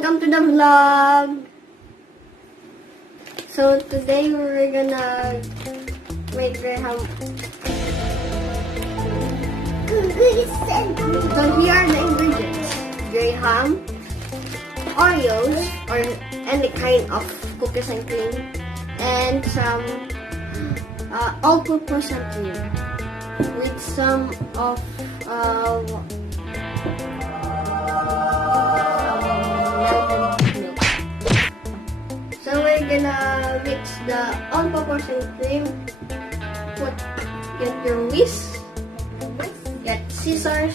welcome to the vlog. So today we're gonna make graham. So here are the ingredients: graham, Oreos or any kind of cookies and cream, and some all-purpose cream with some of melted milk. So we're gonna mix the all-purpose cream. Get your whisk, get scissors.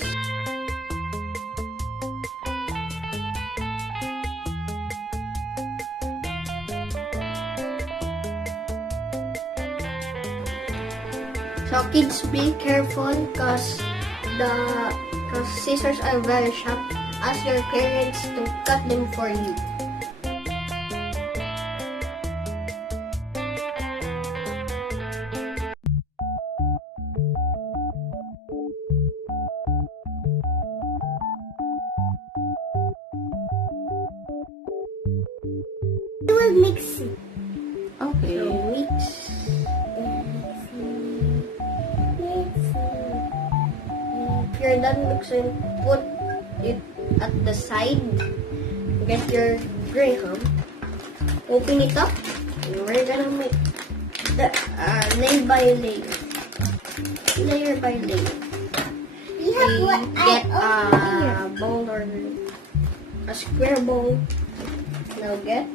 So kids, be careful because scissors are very sharp. Ask your parents to cut them for you. We will mix it. Okay. So mix. If you're done mixing, put it at the side. Get your graham. Open it up. And we're gonna make the layer by layer. Layer by layer. We get a bowl or a square bowl. Now get.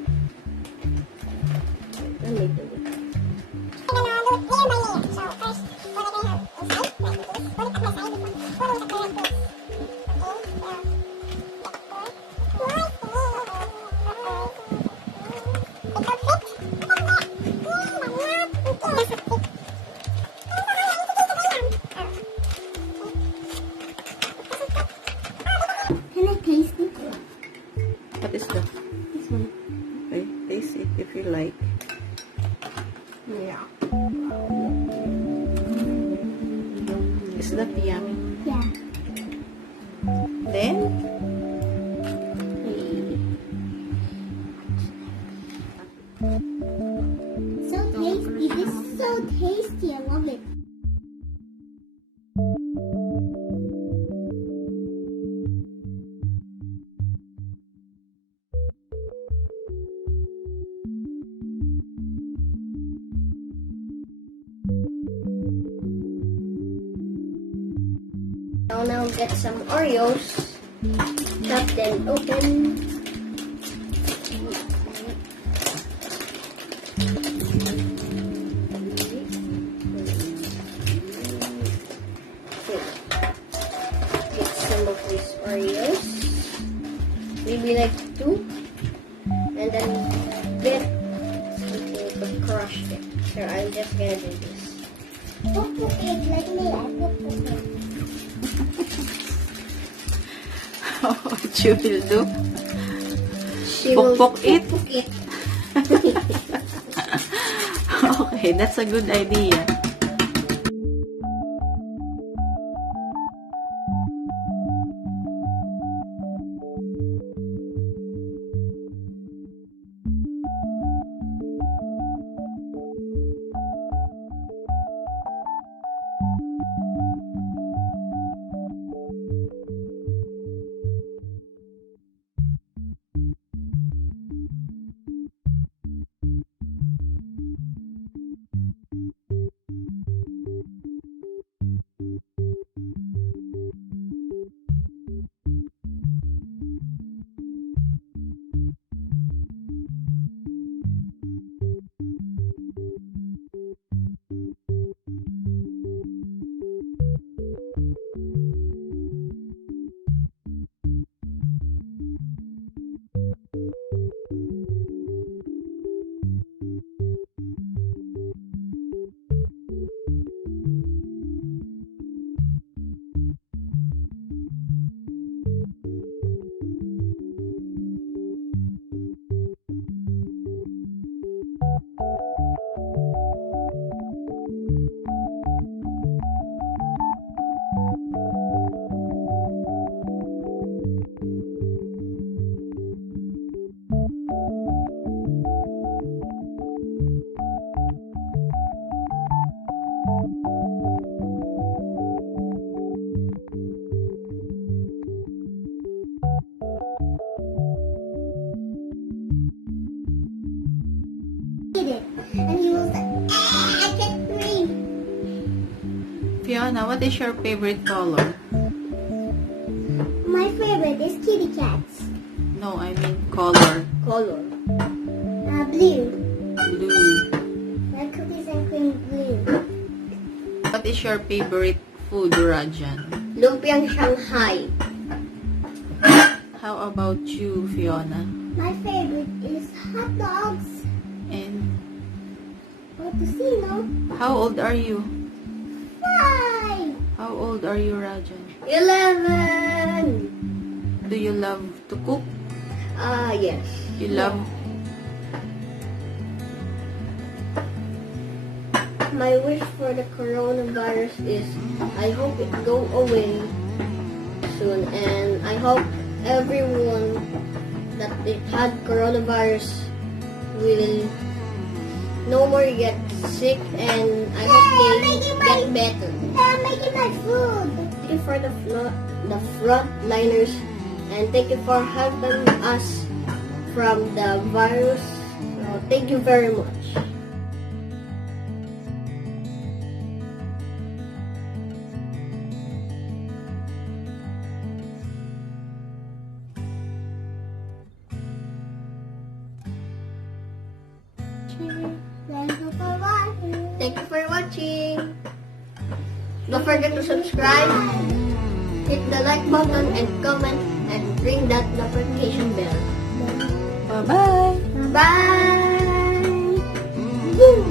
Let me do it. Can I taste it? What is that? This one. Okay, taste it if you like. Yeah. Is that yummy? Yeah. Then, So tasty. This is so tasty. I love it. So now get some Oreos. Chop them open. Get some of these Oreos. Maybe like 2. And then get crush it. So I'm just gonna do this. Put it like me. I put it. what you will do? She will Pok it? Pok it. Okay, that's a good idea. and he was like, I get 3. Fiona, what is your favorite color? My favorite is kitty cats. No, I mean color. Color. Blue. Blue. Like cookies and cream blue. What is your favorite food, Rajan? Lumpiang Shanghai. How about you, Fiona? My favorite is hot dogs. And Potosino. how old are you? 5. How old are you, Rajan? 11. Do you love to cook? Yes. You love... My wish for the coronavirus is I hope it go away soon, and I hope everyone that it had coronavirus will no more get sick, and I hope they get better. I'm making my food. Thank you for the frontliners, and thank you for helping us from the virus. So thank you very much. Thank you for watching. Thank you for watching. Don't forget to subscribe, hit the like button, and comment, and ring that notification bell. Bye-bye! Bye! Woo!